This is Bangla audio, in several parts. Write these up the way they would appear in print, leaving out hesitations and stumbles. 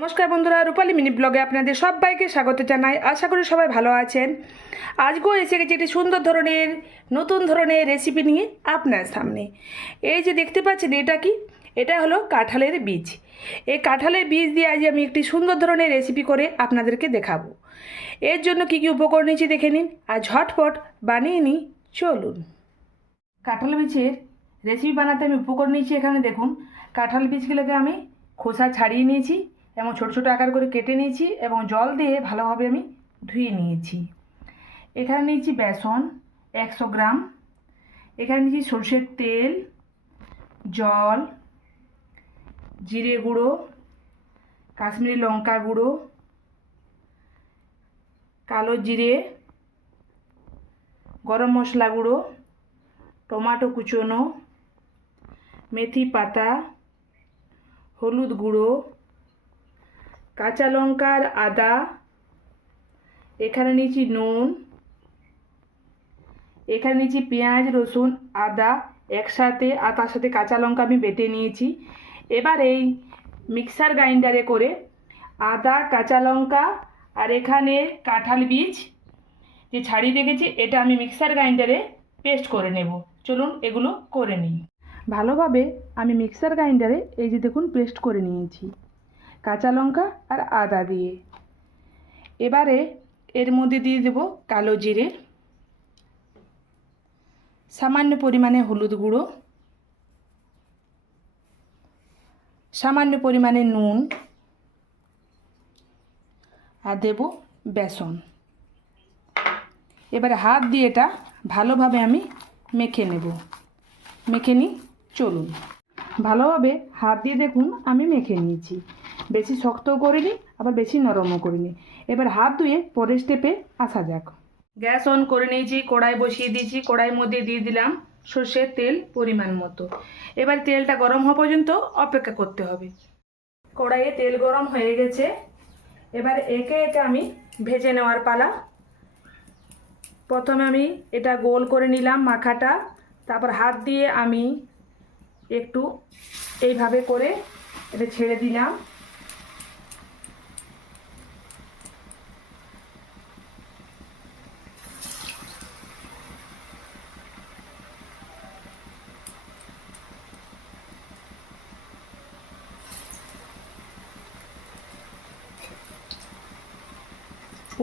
নমস্কার বন্ধুরা, রূপালী মিনি ব্লগে আপনাদের সবাইকে স্বাগত জানাই। আশা করি সবাই ভালো আছেন। আজকেও এসে গেছি একটি সুন্দর ধরনের নতুন ধরনের রেসিপি নিয়ে আপনার সামনে। এই যে দেখতে পাচ্ছেন, এটা কি? এটা হলো কাঁঠালের বীজ। এই কাঁঠালের বীজ দিয়ে আজ আমি একটি সুন্দর ধরনের রেসিপি করে আপনাদেরকে দেখাবো। এর জন্য কি কি উপকরণ নিয়েছি দেখে নিন, আর ঝটপট বানিয়ে নিই। চলুন। কাঁঠাল বীজের রেসিপি বানাতে আমি উপকরণ নিয়েছি। এখানে দেখুন, কাঁঠাল বীজগুলোকে আমি খোসা ছাড়িয়ে নিয়েছি এবং ছোট ছোট আকার করে কেটে নিয়েছি এবং জল দিয়ে ভালোভাবে আমি ধুয়ে নিয়েছি। এখানে নিয়েছি বেসন 100 গ্রাম, এখানে নিয়েছি সরষের তেল, জল, জিরে গুঁড়ো, কাশ্মীরি লঙ্কা গুঁড়ো, কালো জিরে, গরম মশলা গুঁড়ো, টমেটো কুচোনো, মেথি পাতা, হলুদ গুঁড়ো, কাঁচা লঙ্কার আদা, এখানে নিয়েছি নুন, এখানে নিয়েছি পেঁয়াজ রসুন আদা একসাথে, আর তার সাথে কাঁচা লঙ্কা আমি বেটে নিয়েছি। এবার এই মিক্সার গ্রাইন্ডারে করে আদা, কাঁচা লঙ্কা আর এখানে কাঁঠাল বীজ যে ছাড়িয়ে রেখেছি, এটা আমি মিক্সার গ্রাইন্ডারে পেস্ট করে নেব। চলুন এগুলো করে নিই। ভালোভাবে আমি মিক্সার গ্রাইন্ডারে এই যে দেখুন পেস্ট করে নিয়েছি কাঁচা লঙ্কা আর আদা দিয়ে। এবারে এর মধ্যে দিয়ে দেব কালো জিরে, সামান্য পরিমাণে হলুদ গুঁড়ো, সামান্য পরিমাণে নুন আর দেব বেসন। এবারে হাত দিয়ে এটা ভালোভাবে আমি মেখে নেব। মেখে নিই, চলুন। ভালোভাবে হাত দিয়ে দেখুন আমি মেখে নিয়েছি। বেশি শক্তও করিনি আবার বেশি নরমও করিনি। এবার হাত ধুয়ে পরের স্টেপে আসা যাক। গ্যাস অন করে নিয়েছি, কড়াই বসিয়ে দিয়েছি। কড়াইয়ের মধ্যে দিয়ে দিলাম সর্ষের তেল পরিমাণ মতো। এবার তেলটা গরম হওয়া পর্যন্ত অপেক্ষা করতে হবে। কড়াইয়ে তেল গরম হয়ে গেছে, এবার একে একে আমি ভেজে নেওয়ার পালা। প্রথমে আমি এটা গোল করে নিলাম মাখাটা, তারপর হাত দিয়ে আমি একটু এইভাবে করে এটা ছেড়ে দিলাম।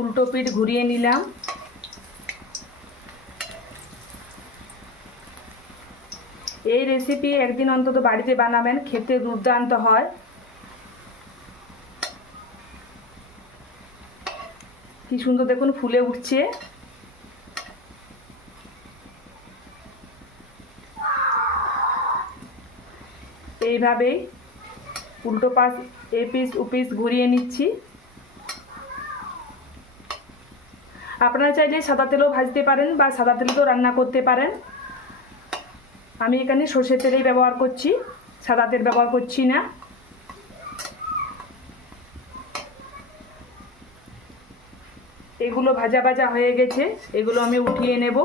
উল্টো পিঠ ঘুরিয়ে নিলাম। এই রেসিপি একদিন অন্তত বাড়িতে বানাবেন, খেতে দুর্দান্ত হয়। কি সুন্দর দেখুন ফুলে উঠছে। এইভাবেই উল্টো পাশ এপিস ওপিস ঘুরিয়ে নিচ্ছি। আপনারা চাইলে সাদা তেলও ভাজতে পারেন বা সাদা তেলেও রান্না করতে পারেন। আমি এখানে সর্ষের তেলেই ব্যবহার করছি, সাদা তেল ব্যবহার করছি না। এগুলো ভাজা ভাজা হয়ে গেছে, এগুলো আমি উঠিয়ে নেব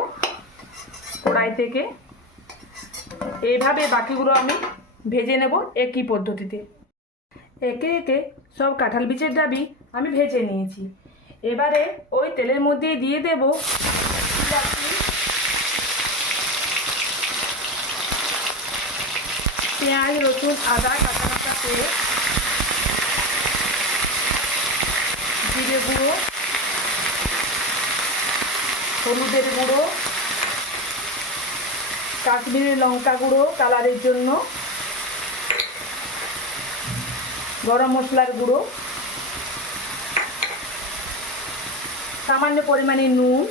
কড়াই থেকে। এইভাবে বাকিগুলো আমি ভেজে নেব একই পদ্ধতিতে। একে একে সব কাঁঠাল বীজের ডাবি আমি ভেজে নিয়েছি। এবারে ওই তেলের মধ্যে দিয়ে দেব পেঁয়াজ রসুন আদা কাঁচা লঙ্কা পেস্ট, জিরে গুঁড়ো, হলুদের গুঁড়ো, কাশ্মীরি লঙ্কা গুঁড়ো কালারের জন্য, গরম মশলার গুঁড়ো, সামান্য পরিমাণে নুন।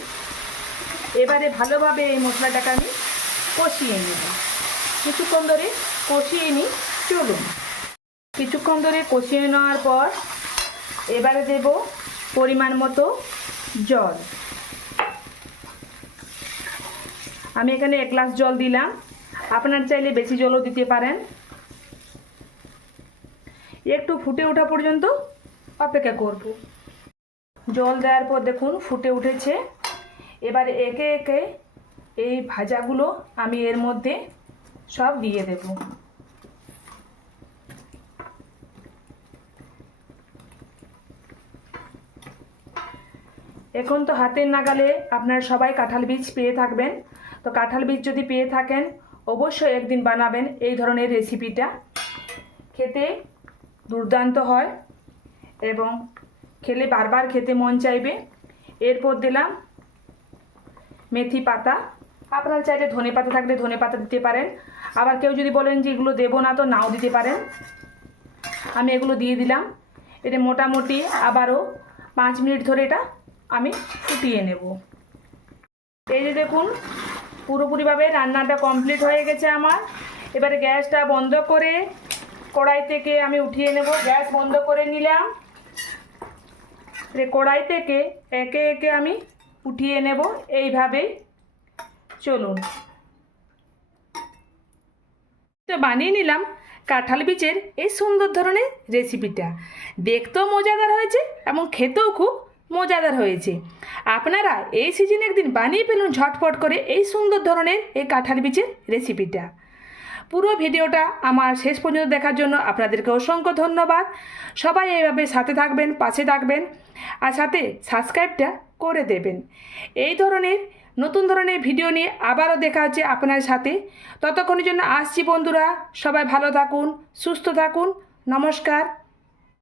এবারে ভালোভাবে এই মশলাটাকে আমি কষিয়ে নেব। কিছুক্ষণ ধরে কষিয়ে নিই, চলুন। কিছুক্ষণ ধরে কষিয়ে নেওয়ার পর এবারে দেব পরিমাণ মতো জল। আমি এখানে 1 গ্লাস জল দিলাম, আপনার চাইলে বেশি জলও দিতে পারেন। একটু ফুটে ওঠা পর্যন্ত অপেক্ষা করব। জল দেওয়ার পর দেখুন ফুটে উঠেছে। এবার একে একে এই ভাজাগুলো আমি এর মধ্যে সব দিয়ে দেব। এখন তো হাতের নাগালে আপনারা সবাই কাঁঠাল বীজ পেয়ে থাকবেন। তো কাঁঠাল বীজ যদি পেয়ে থাকেন অবশ্যই একদিন বানাবেন এই ধরনের রেসিপিটা। খেতে দুর্দান্ত হয় এবং খেলে বারবার খেতে মন চাইবে। এরপর দিলাম মেথি পাতা, আপনারা চাইলে ধনে পাতা থাকলে ধনে পাতা দিতে পারেন, আবার কেউ যদি বলেন যে এগুলো দেবো না তো নাও দিতে পারেন। আমি এগুলো দিয়ে দিলাম। এটা মোটামুটি আবারও 5 মিনিট ধরে এটা আমি ফুটিয়ে নেব। এই যে দেখুন পুরোপুরিভাবে রান্নাটা কমপ্লিট হয়ে গেছে আমার। এবারে গ্যাসটা বন্ধ করে কড়াই থেকে আমি উঠিয়ে নেব। গ্যাস বন্ধ করে নিলাম। কড়াই থেকে একে একে আমি উঠিয়ে নেব এইভাবেই। চলুন, তো বানিয়ে নিলাম কাঁঠাল বীজের এই সুন্দর ধরনের রেসিপিটা। দেখতেও মজাদার হয়েছে এবং খেতেও খুব মজাদার হয়েছে। আপনারা এই সিজনে একদিন বানিয়ে ফেলুন ঝটপট করে এই সুন্দর ধরনের এই কাঁঠাল বীজের রেসিপিটা। পুরো ভিডিওটা আমার শেষ পর্যন্ত দেখার জন্য আপনাদেরকে অসংখ্য ধন্যবাদ। সবাই এইভাবে সাথে থাকবেন, পাশে থাকবেন, আর সাথে সাবস্ক্রাইবটা করে দেবেন। এই ধরনের নতুন ধরনের ভিডিও নিয়ে আবারও দেখা হচ্ছে আপনার সাথে। ততক্ষণের জন্য আসছি বন্ধুরা, সবাই ভালো থাকুন, সুস্থ থাকুন। নমস্কার।